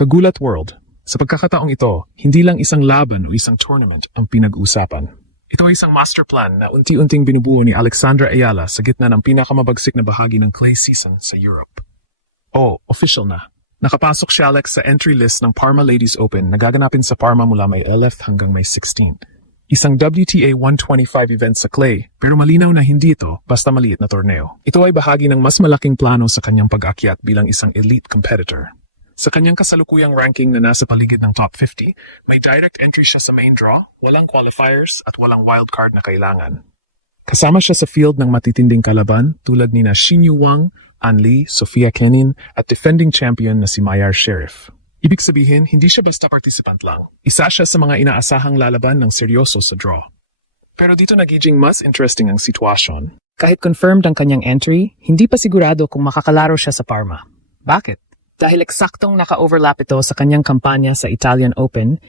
Kagulat World. Sa pagkakataong ito, hindi lang isang laban o isang tournament ang pinag-uusapan. Ito ay isang master plan na unti-unting binubuo ni Alexandra Ayala sa gitna ng pinakamabagsik na bahagi ng clay season sa Europe. Oh, official na. Nakapasok si Alex sa entry list ng Parma Ladies Open na gaganapin sa Parma mula May 11 hanggang May 16. Isang WTA 125 event sa clay, pero malinaw na hindi ito basta maliit na torneo. Ito ay bahagi ng mas malaking plano sa kanyang pag-akyat bilang isang elite competitor. Sa kanyang kasalukuyang ranking na nasa paligid ng top 50, may direct entry siya sa main draw, walang qualifiers at walang wildcard na kailangan. Kasama siya sa field ng matitinding kalaban tulad ni Xinyu Wang, An Li, Sofia Kenin at defending champion na si Mayar Sherif. Ibig sabihin, hindi siya basta participant lang. Isa siya sa mga inaasahang lalaban ng seryoso sa draw. Pero dito nagiging mas interesting ang sitwasyon. Kahit confirmed ang kanyang entry, hindi pa sigurado kung makakalaro siya sa Parma. Bakit? Dahil eksaktong naka-overlap ito sa kanyang kampanya sa Italian Open,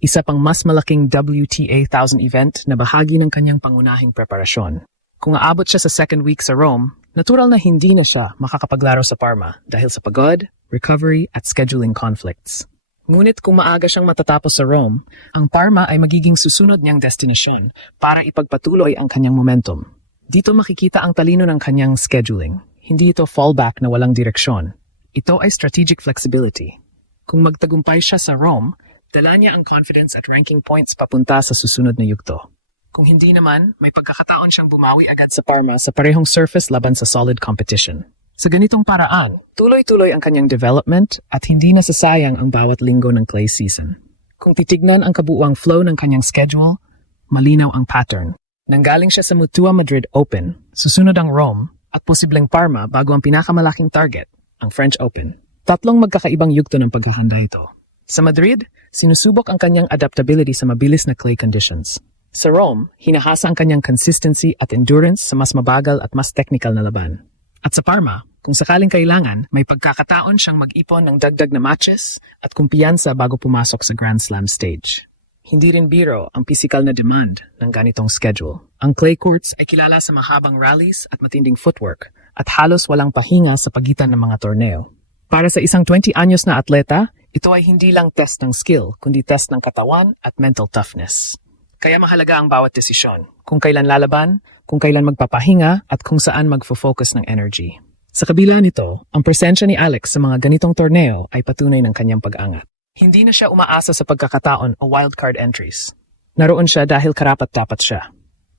isa pang mas malaking WTA 1000 event na bahagi ng kanyang pangunahing preparasyon. Kung aabot siya sa second week sa Rome, natural na hindi na siya makakapaglaro sa Parma dahil sa pagod, recovery at scheduling conflicts. Ngunit kung maaga siyang matatapos sa Rome, ang Parma ay magiging susunod niyang destinasyon para ipagpatuloy ang kanyang momentum. Dito makikita ang talino ng kanyang scheduling. Hindi ito fallback na walang direksyon. Ito ay strategic flexibility. Kung magtagumpay siya sa Rome, dala niya ang confidence at ranking points papunta sa susunod na yugto. Kung hindi naman, may pagkakataon siyang bumawi agad sa Parma sa parehong surface laban sa solid competition. Sa ganitong paraan, tuloy-tuloy ang kanyang development at hindi nasasayang ang bawat linggo ng clay season. Kung titignan ang kabuuang flow ng kanyang schedule, malinaw ang pattern. Nanggaling siya sa Mutua Madrid Open, susunod ang Rome, at posibleng Parma bago ang pinakamalaking target, ang French Open. Tatlong magkakaibang yugto ng paghahanda ito. Sa Madrid, sinusubok ang kanyang adaptability sa mabilis na clay conditions. Sa Rome, hinahasa ang kanyang consistency at endurance sa mas mabagal at mas technical na laban. At sa Parma, kung sakaling kailangan, may pagkakataon siyang mag-ipon ng dagdag na matches at kumpiyansa bago pumasok sa Grand Slam stage. Hindi rin biro ang physical na demand ng ganitong schedule. Ang clay courts ay kilala sa mahabang rallies at matinding footwork at halos walang pahinga sa pagitan ng mga torneo. Para sa isang 20 anyos na atleta, ito ay hindi lang test ng skill, kundi test ng katawan at mental toughness. Kaya mahalaga ang bawat desisyon, kung kailan lalaban, kung kailan magpapahinga at kung saan magfo-focus ng energy. Sa kabila nito, ang presensya ni Alex sa mga ganitong torneo ay patunay ng kanyang pag-angat. Hindi na siya umaasa sa pagkakataon o wildcard entries. Naroon siya dahil karapat-dapat siya.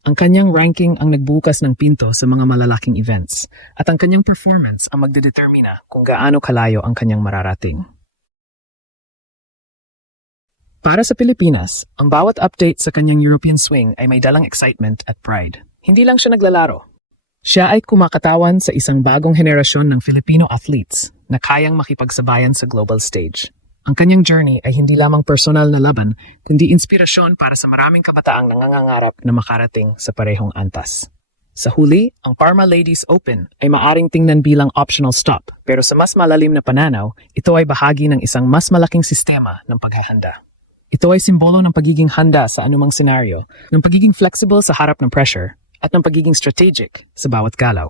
Ang kanyang ranking ang nagbukas ng pinto sa mga malalaking events at ang kanyang performance ang magdedetermina kung gaano kalayo ang kanyang mararating. Para sa Pilipinas, ang bawat update sa kanyang European swing ay may dalang excitement at pride. Hindi lang siya naglalaro. Siya ay kumakatawan sa isang bagong henerasyon ng Filipino athletes na kayang makipagsabayan sa global stage. Ang kanyang journey ay hindi lamang personal na laban, kundi inspirasyon para sa maraming kabataang nangangarap na makarating sa parehong antas. Sa huli, ang Parma Ladies Open ay maaring tingnan bilang optional stop, pero sa mas malalim na pananaw, ito ay bahagi ng isang mas malaking sistema ng paghahanda. Ito ay simbolo ng pagiging handa sa anumang senaryo, ng pagiging flexible sa harap ng pressure, at ng pagiging strategic sa bawat galaw.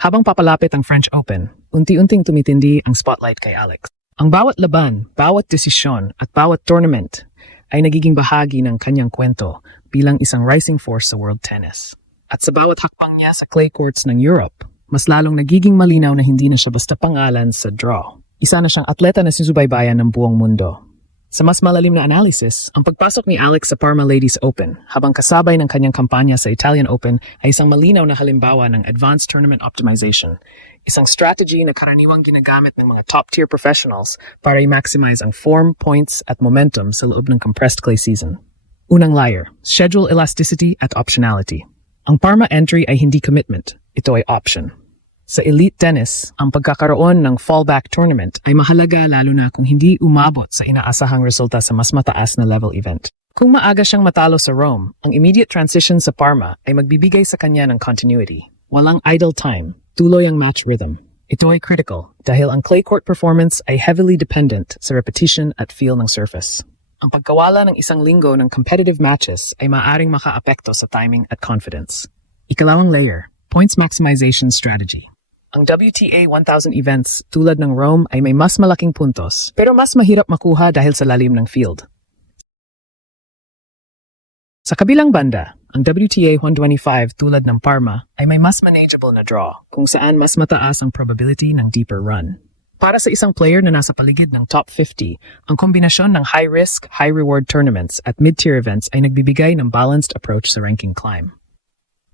Habang papalapit ang French Open, unti-unting tumitindi ang spotlight kay Alex. Ang bawat laban, bawat desisyon at bawat tournament ay nagiging bahagi ng kanyang kwento bilang isang rising force sa world tennis. At sa bawat hakbang niya sa clay courts ng Europe, mas lalong nagiging malinaw na hindi na siya basta pangalan sa draw. Isa na siyang atleta na sinusubaybayan ng buong mundo. Sa mas malalim na analysis, ang pagpasok ni Alex sa Parma Ladies Open habang kasabay ng kanyang kampanya sa Italian Open ay isang malinaw na halimbawa ng advanced tournament optimization, isang strategy na karaniwang ginagamit ng mga top-tier professionals para i-maximize ang form, points at momentum sa loob ng compressed clay season. Unang layer, schedule elasticity at optionality. Ang Parma entry ay hindi commitment, ito ay option. Sa elite tennis, ang pagkakaroon ng fallback tournament ay mahalaga lalo na kung hindi umabot sa inaasahang resulta sa mas mataas na level event. Kung maaga siyang matalo sa Rome, ang immediate transition sa Parma ay magbibigay sa kanya ng continuity. Walang idle time, tuloy ang match rhythm. Ito ay critical dahil ang clay court performance ay heavily dependent sa repetition at feel ng surface. Ang pagkawala ng isang linggo ng competitive matches ay maaaring makaapekto sa timing at confidence. Ikalawang layer, points maximization strategy. Ang WTA 1000 events tulad ng Rome ay may mas malaking puntos, pero mas mahirap makuha dahil sa lalim ng field. Sa kabilang banda, ang WTA 125 tulad ng Parma ay may mas manageable na draw, kung saan mas mataas ang probability ng deeper run. Para sa isang player na nasa paligid ng top 50, ang kombinasyon ng high-risk, high-reward tournaments at mid-tier events ay nagbibigay ng balanced approach sa ranking climb.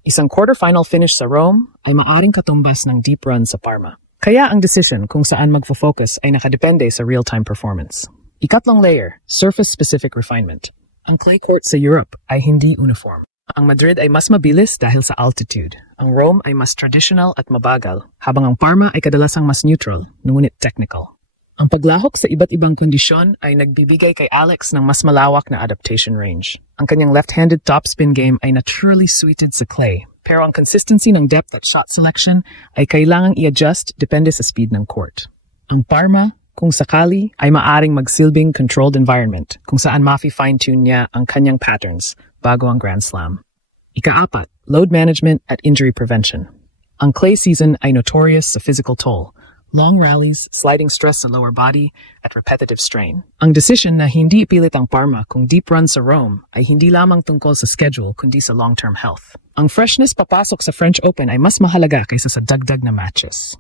Isang quarterfinal finish sa Rome ay maaring katumbas ng deep run sa Parma. Kaya ang decision kung saan magfo-focus ay nakadepende sa real-time performance. Ikatlong layer, surface-specific refinement. Ang clay court sa Europe ay hindi uniform. Ang Madrid ay mas mabilis dahil sa altitude. Ang Rome ay mas traditional at mabagal, habang ang Parma ay kadalasang mas neutral, ngunit technical. Ang paglahok sa iba't ibang kondisyon ay nagbibigay kay Alex ng mas malawak na adaptation range. Ang kanyang left-handed topspin game ay naturally suited sa clay, pero ang consistency ng depth at shot selection ay kailangang i-adjust depende sa speed ng court. Ang Parma, kung sakali, ay maaring magsilbing controlled environment kung saan mafi-fine-tune niya ang kanyang patterns bago ang Grand Slam. Ika-4, load management at injury prevention. Ang clay season ay notorious sa physical toll, long rallies, sliding stress sa lower body, at repetitive strain. Ang decision na hindi ipilit ang Parma kung deep run sa Rome ay hindi lamang tungkol sa schedule kundi sa long-term health. Ang freshness papasok sa French Open ay mas mahalaga kaysa sa dagdag na matches.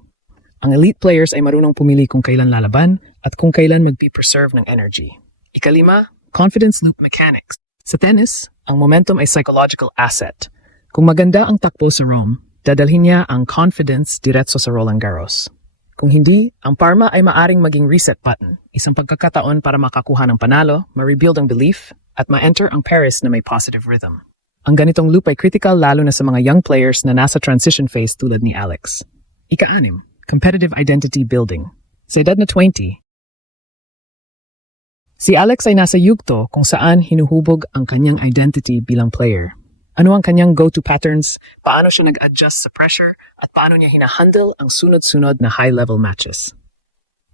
Ang elite players ay marunong pumili kung kailan lalaban at kung kailan magpi-preserve ng energy. Ika-5, confidence loop mechanics. Sa tennis, ang momentum ay psychological asset. Kung maganda ang takbo sa Rome, dadalhin niya ang confidence diretso sa Roland Garros. Kung hindi, ang Parma ay maaring maging reset button, isang pagkakataon para makakuha ng panalo, ma-rebuild ang belief, at ma-enter ang Paris na may positive rhythm. Ang ganitong loop ay critical lalo na sa mga young players na nasa transition phase tulad ni Alex. Ika-6, competitive identity building. Sa edad na 20, si Alex ay nasa yugto kung saan hinuhubog ang kanyang identity bilang player. Ano ang kanyang go-to patterns, paano siya nag-adjust sa pressure, at paano niya hinahandle ang sunod-sunod na high-level matches.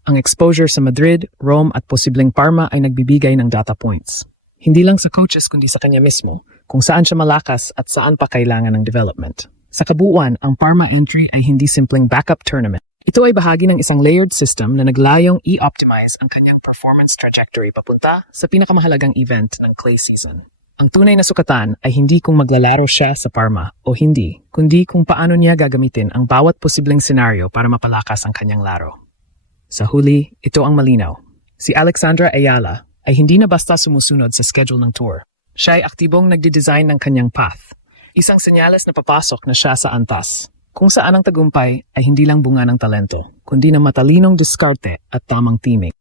Ang exposure sa Madrid, Rome at posibleng Parma ay nagbibigay ng data points. Hindi lang sa coaches kundi sa kanya mismo, kung saan siya malakas at saan pa kailangan ng development. Sa kabuuan, ang Parma entry ay hindi simpleng backup tournament. Ito ay bahagi ng isang layered system na naglayong i-optimize ang kanyang performance trajectory papunta sa pinakamahalagang event ng clay season. Ang tunay na sukatan ay hindi kung maglalaro siya sa Parma o hindi, kundi kung paano niya gagamitin ang bawat posibleng senaryo para mapalakas ang kanyang laro. Sa huli, ito ang malinaw. Si Alexandra Ayala ay hindi na basta sumusunod sa schedule ng tour. Siya ay aktibong nagde-design ng kanyang path. Isang senyales na papasok na siya sa antas. Kung saan ang tagumpay ay hindi lang bunga ng talento, kundi ng matalinong diskarte at tamang teaming.